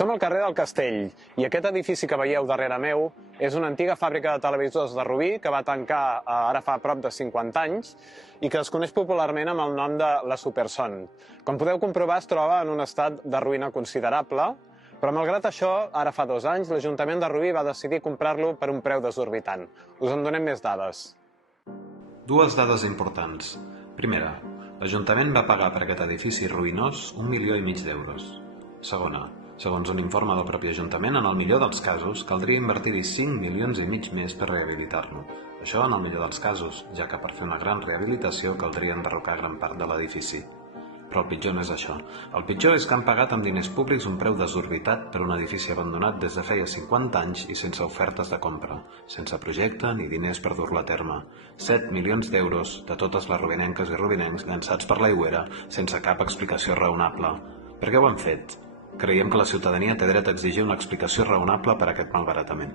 Som al carrer del Castell i aquest edifici que veieu darrere meu és una antiga fàbrica de televisors de Rubí que va tancar ara fa prop de 50 anys i que es coneix popularment amb el nom de la Superson. Com podeu comprovar, es troba en un estat de ruïna considerable, però malgrat això, ara fa 2 anys, l'Ajuntament de Rubí va decidir comprar-lo per un preu desorbitant. Us en donem més dades. Dues dades importants. Primera, l'Ajuntament va pagar per aquest edifici ruïnós 1,5 milions d'euros. Segona, segons un informe del propi Ajuntament, en el millor dels casos, caldria invertir-hi 5,5 milions més per rehabilitar-lo. Això en el millor dels casos, ja que per fer una gran rehabilitació caldria enderrocar gran part de l'edifici. Però el pitjor no és això. El pitjor és que han pagat amb diners públics un preu desorbitat per un edifici abandonat des de feia 50 anys i sense ofertes de compra, sense projecte ni diners per dur-lo a terme. 7 milions d'euros de totes les rubinenques i rubinencs llançats per l'aigüera sense cap explicació raonable. Per què ho han fet? Creiem que la ciutadania té dret a exigir una explicació raonable per a aquest malbaratament.